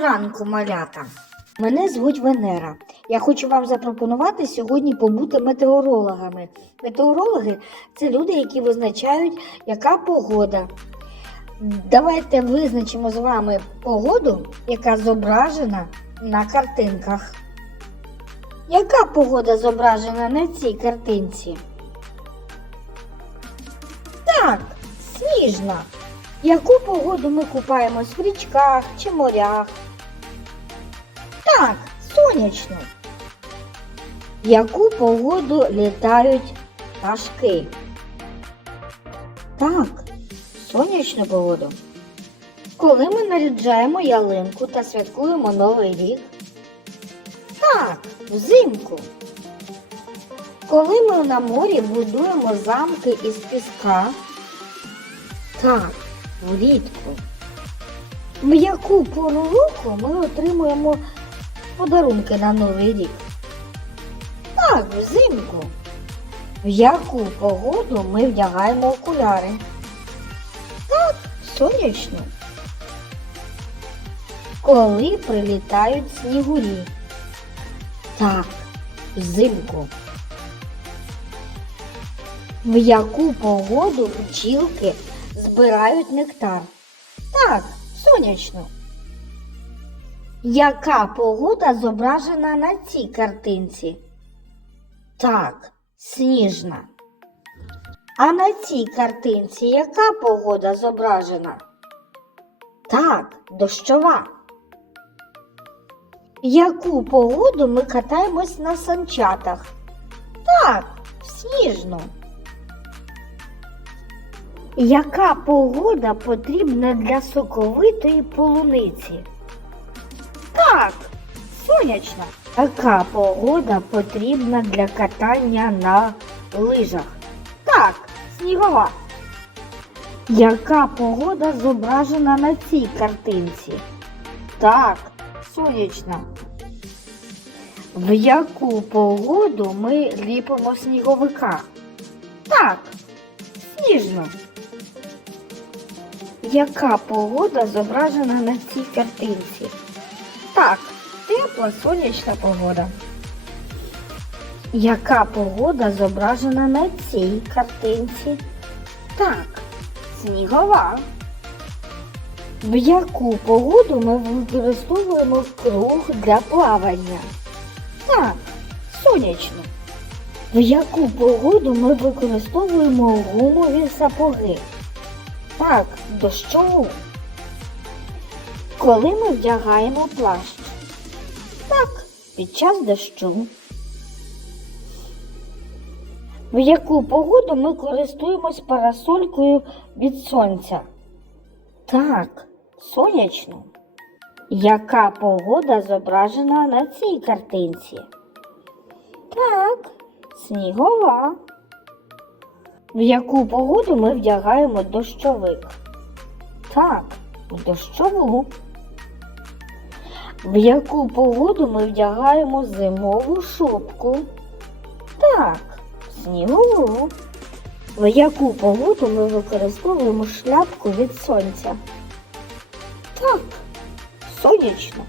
ранку, малята! Мене звуть Венера. Я хочу вам запропонувати сьогодні побути метеорологами. Метеорологи це люди, які визначають, яка погода. Давайте визначимо з вами погоду, яка зображена на картинках. Яка погода зображена на цій картинці? Так, сніжна. Яку погоду ми купаємось в річках чи морях? Так, сонячну. Яку погоду літають пташки? Так, сонячну погоду. Коли ми наряджаємо ялинку та святкуємо Новий рік? Так, взимку. Коли ми на морі будуємо замки із піска? Так, влітку. В яку пору року ми отримуємо подарунки на Новий рік? Так, взимку. В яку погоду ми вдягаємо окуляри? Так, сонячну. Коли прилітають снігурі? Так, взимку. В яку погоду бджілки збирають нектар? Так, сонячно. Яка погода зображена на цій картинці? Так, сніжна. А на цій картинці яка погода зображена? Так, дощова. В яку погоду ми катаємось на санчатах? Так, сніжну. Яка погода потрібна для соковитої полуниці? Так, сонячна. Яка погода потрібна для катання на лижах? Так, снігова. Яка погода зображена на цій картинці? Так, сонячна. В яку погоду ми ліпимо сніговика? Так, сніжно. Яка погода зображена на цій картинці? Так, тепла сонячна погода. Яка погода зображена на цій картинці? Так, снігова. В яку погоду ми використовуємо круг для плавання? Так, сонячну. В яку погоду ми використовуємо гумові сапоги? Так, дощову. Коли ми вдягаємо плащ? Так, під час дощу. В яку погоду ми користуємось парасолькою від сонця? Так, сонячну. Яка погода зображена на цій картинці? Так, снігова. В яку погоду ми вдягаємо дощовик? Так, в дощову. В яку погоду ми вдягаємо зимову шубку? Так, снігову. В яку погоду ми використовуємо шляпку від сонця? Так, сонячно.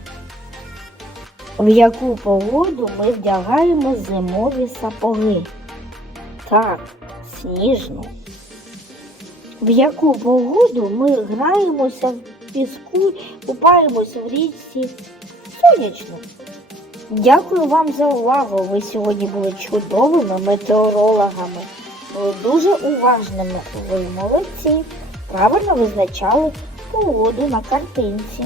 В яку погоду ми вдягаємо зимові сапоги? Так, сніжну. В яку погоду ми граємося в піску, купаємося в річці? Сонячно. Дякую вам за увагу. Ви сьогодні були чудовими метеорологами. Були дуже уважними. Ви молодці. Правильно визначали погоду на картинці.